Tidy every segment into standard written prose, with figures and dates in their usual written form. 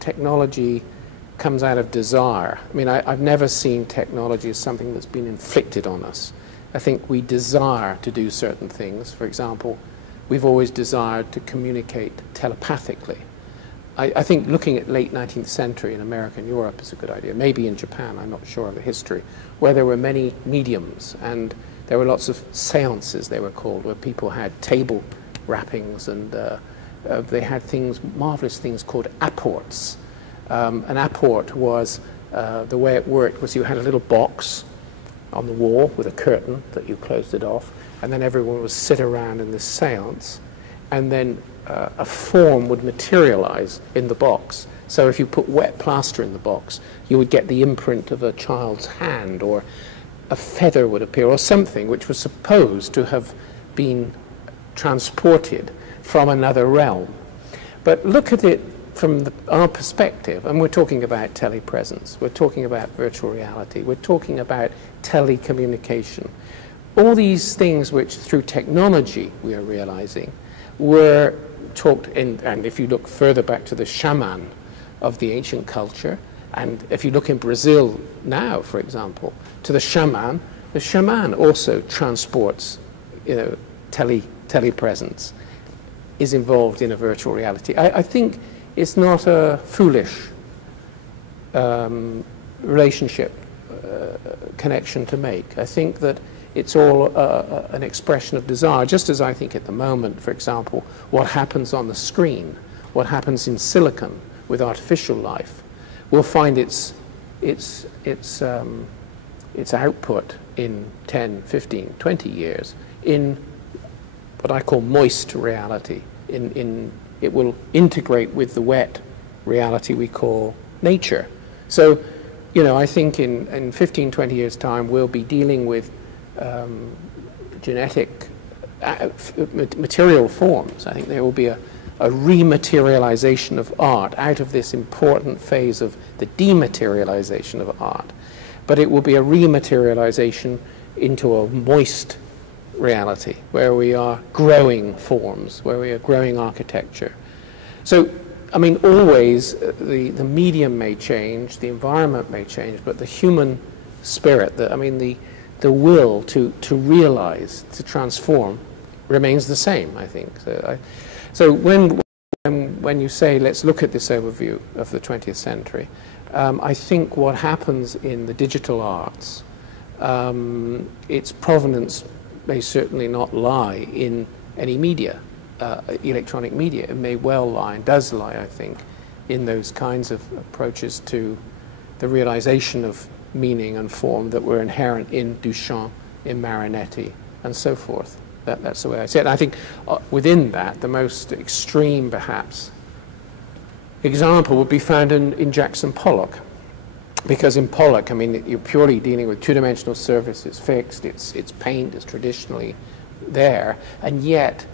Technology comes out of desire. I mean, I've never seen technology as something that's been inflicted on us. I think we desire to do certain things. For example, we've always desired to communicate telepathically. I think looking at late 19th century in America and Europe is a good idea. Maybe in Japan, I'm not sure of the history, where there were many mediums and there were lots of seances, they were called, where people had table wrappings and they had things, marvelous things called apports. An apport was, the way it worked was you had a little box on the wall with a curtain that you closed it off, and then everyone would sit around in this seance, and then a form would materialize in the box. So if you put wet plaster in the box, you would get the imprint of a child's hand, or a feather would appear, or something which was supposed to have been transported from another realm. But look at it from our perspective, and we're talking about telepresence, we're talking about virtual reality, we're talking about telecommunication. All these things which through technology we are realizing were talked in, and if you look further back to the shaman of the ancient culture, and if you look in Brazil now, for example, to the shaman also transports, telepresence, is involved in a virtual reality. I think it's not a foolish relationship connection to make. I think that it's all an expression of desire, just as I think at the moment, for example, what happens on the screen, what happens in silicon with artificial life, will find its output in 10, 15, 20 years in what I call moist reality. It will integrate with the wet reality we call nature. So, I think in 15, 20 years' time, we'll be dealing with genetic material forms. I think there will be a rematerialization of art out of this important phase of the dematerialization of art. But it will be a rematerialization into a moist reality where we are growing forms, where we are growing architecture. So, I mean, always the medium may change, the environment may change, but the human spirit, the will to realize, to transform, remains the same, I think. So when you say, let's look at this overview of the 20th century, I think what happens in the digital arts, its provenance may certainly not lie in any media, electronic media. It may well lie, and does lie, I think, in those kinds of approaches to the realization of meaning and form that were inherent in Duchamp, in Marinetti, and so forth. That's the way I see it. And I think within that, the most extreme, perhaps, example would be found in Jackson Pollock. Because in Pollock, you're purely dealing with two-dimensional surface. It's fixed, it's paint, it's traditionally there, and yet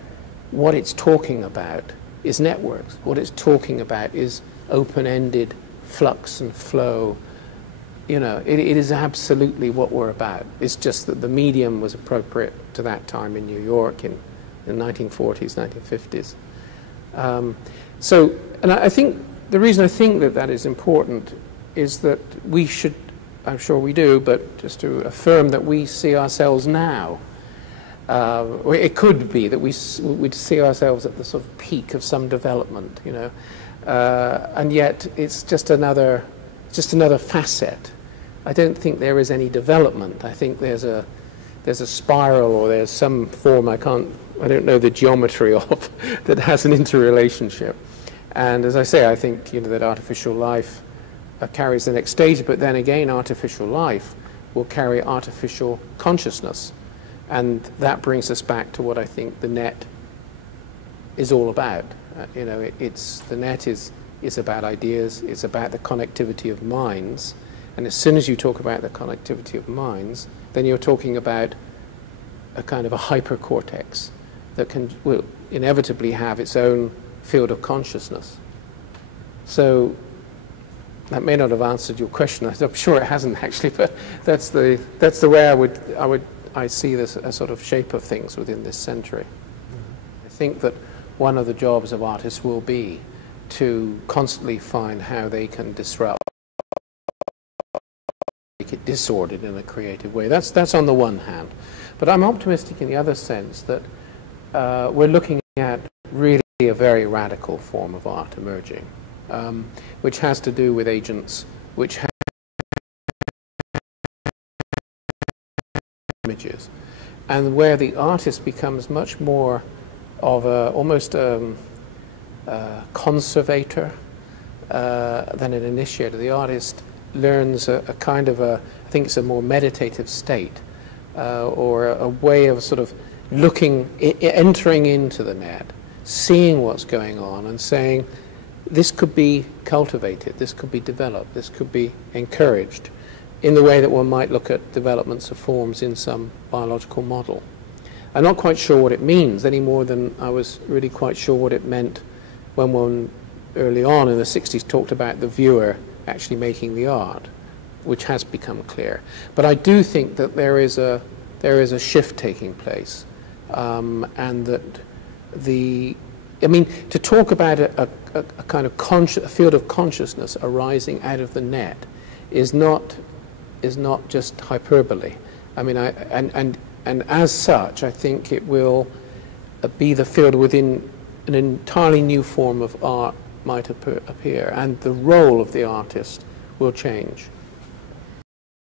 what it's talking about is networks. What it's talking about is open-ended flux and flow. It is absolutely what we're about. It's just that the medium was appropriate to that time in New York in the 1940s, 1950s. And I think the reason I think that is important is that we should, I'm sure we do, but just to affirm that we see ourselves now. It could be that we'd see ourselves at the sort of peak of some development, and yet it's just another facet. I don't think there is any development. I think there's a spiral, or there's some form I don't know the geometry of that has an interrelationship. And as I say, I think that artificial life carries the next stage, but then again, artificial life will carry artificial consciousness, and that brings us back to what I think the net is all about. The net is about ideas. It's about the connectivity of minds. And as soon as you talk about the connectivity of minds, then you're talking about a kind of a hypercortex that will inevitably have its own field of consciousness. So that may not have answered your question. I'm sure it hasn't actually, but that's the way I see this a sort of shape of things within this century. I think that one of the jobs of artists will be to constantly find how they can disrupt, make it disordered in a creative way. That's on the one hand. But I'm optimistic in the other sense that we're looking at really a very radical form of art emerging, which has to do with agents which have images, and where the artist becomes much more of almost a conservator than an initiator. The artist learns a kind of I think it's a more meditative state, or a way of sort of looking, entering into the net, seeing what's going on and saying, this could be cultivated, this could be developed, this could be encouraged, in the way that one might look at developments of forms in some biological model. I'm not quite sure what it means any more than I was really quite sure what it meant when one early on in the 60s talked about the viewer actually making the art, which has become clear. But I do think that there is a shift taking place, and that to talk about a kind of a field of consciousness arising out of the net is not just hyperbole. I mean, and as such, I think it will be the field within an entirely new form of art might appear, and the role of the artist will change.